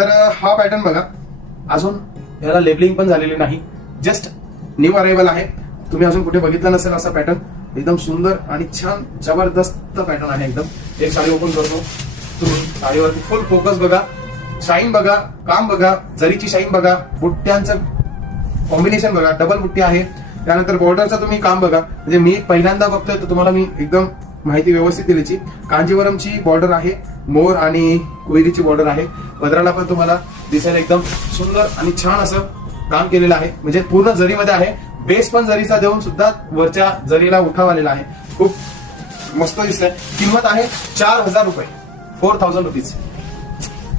तर हा पॅटर्न बघा, अजून याला लेबलिंग पण झालेली नाही, जस्ट न्यू अरायवल आहे. तुम्ही अजून कुठे बघितला नसेल असा पॅटर्न. एकदम सुंदर आणि छान जबरदस्त पॅटर्न आहे एकदम. एक साडी ओपन करतो, तुम्ही साडीवरती फुल फोकस बघा, शाईन बघा, काम बघा, जरीची शाईन बघा, बुट्ट्यांचं कॉम्बिनेशन बघा, डबल बुट्टी आहे. त्यानंतर बॉर्डरचं तुम्ही काम बघा, म्हणजे मी पहिल्यांदा बघतोय तर तुम्हाला मी एकदम माहिती व्यवस्थित दिलीची. कांजीवरमची बॉर्डर आहे, मोर आणि कोयरीची बॉर्डर आहे. पदराला पण तुम्हाला दिसायला एकदम सुंदर आणि छान असं काम केलेलं आहे, म्हणजे पूर्ण जरीमध्ये आहे. बेस पण जरीचा देऊन सुद्धा वरच्या जरीला उठाव आलेला आहे. खूप मस्त दिसतंय. किंमत आहे 4,000 रुपये, 4,000 रुपीज.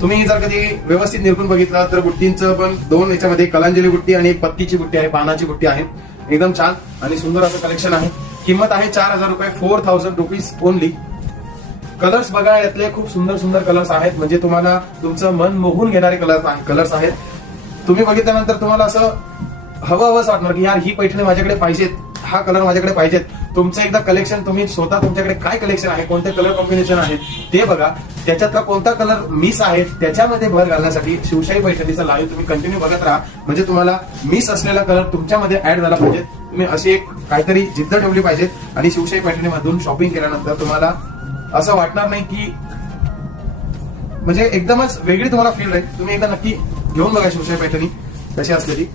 तुम्ही जर कधी व्यवस्थित निरखून बघितला तर बुट्टींचं पण दोन याच्यामध्ये कलांजली बुट्टी आणि एक पत्तीची बुट्टी आहे, पानाची बुट्टी आहे. एकदम छान आणि सुंदर असं कलेक्शन आहे. किंमत आहे 4,000 रुपये, 4,000 रुपीज ओनली. कलर्स बघा, यातले खूप सुंदर सुंदर कलर्स आहेत, म्हणजे तुम्हाला तुमचं मन मोहून घेणारे कलर्स आहेत. तुम्ही बघितल्यानंतर तुम्हाला असं हवं वाटणार की यार ही पैठणी माझ्याकडे पाहिजेत, हा कलर माझ्याकडे पाहिजेत. तुमचं एकदा कलेक्शन तुम्ही स्वतः तुमच्याकडे काय कलेक्शन आहे, कोणते कलर कॉम्बिनेशन आहेत ते बघा. त्याच्यातला कोणता कलर मिस आहे त्याच्यामध्ये भर घालण्यासाठी शिवशाही पैठणीचा लाईव्ह तुम्ही कंटिन्यू बघत राहा, म्हणजे तुम्हाला मिस असलेला कलर तुमच्यामध्ये ऍड झाला पाहिजे. तुम्ही अशी एक काहीतरी जिद्द ठेवली पाहिजेत आणि शिवशाही पैठणीमधून शॉपिंग केल्यानंतर तुम्हाला असं वाटणार नाही की म्हणजे एकदमच वेगळी तुम्हाला फील राहील. तुम्ही एकदा नक्की घेऊन बघा शिवशाही पैठणी कशी असलेली.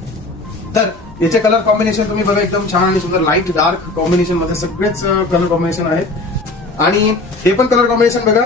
तर याचे कलर कॉम्बिनेशन तुम्ही बघा, एकदम छान आणि सुंदर लाईट डार्क कॉम्बिनेशन मध्ये सगळेच कलर कॉम्बिनेशन आहेत. आणि हे पण कलर कॉम्बिनेशन बघा,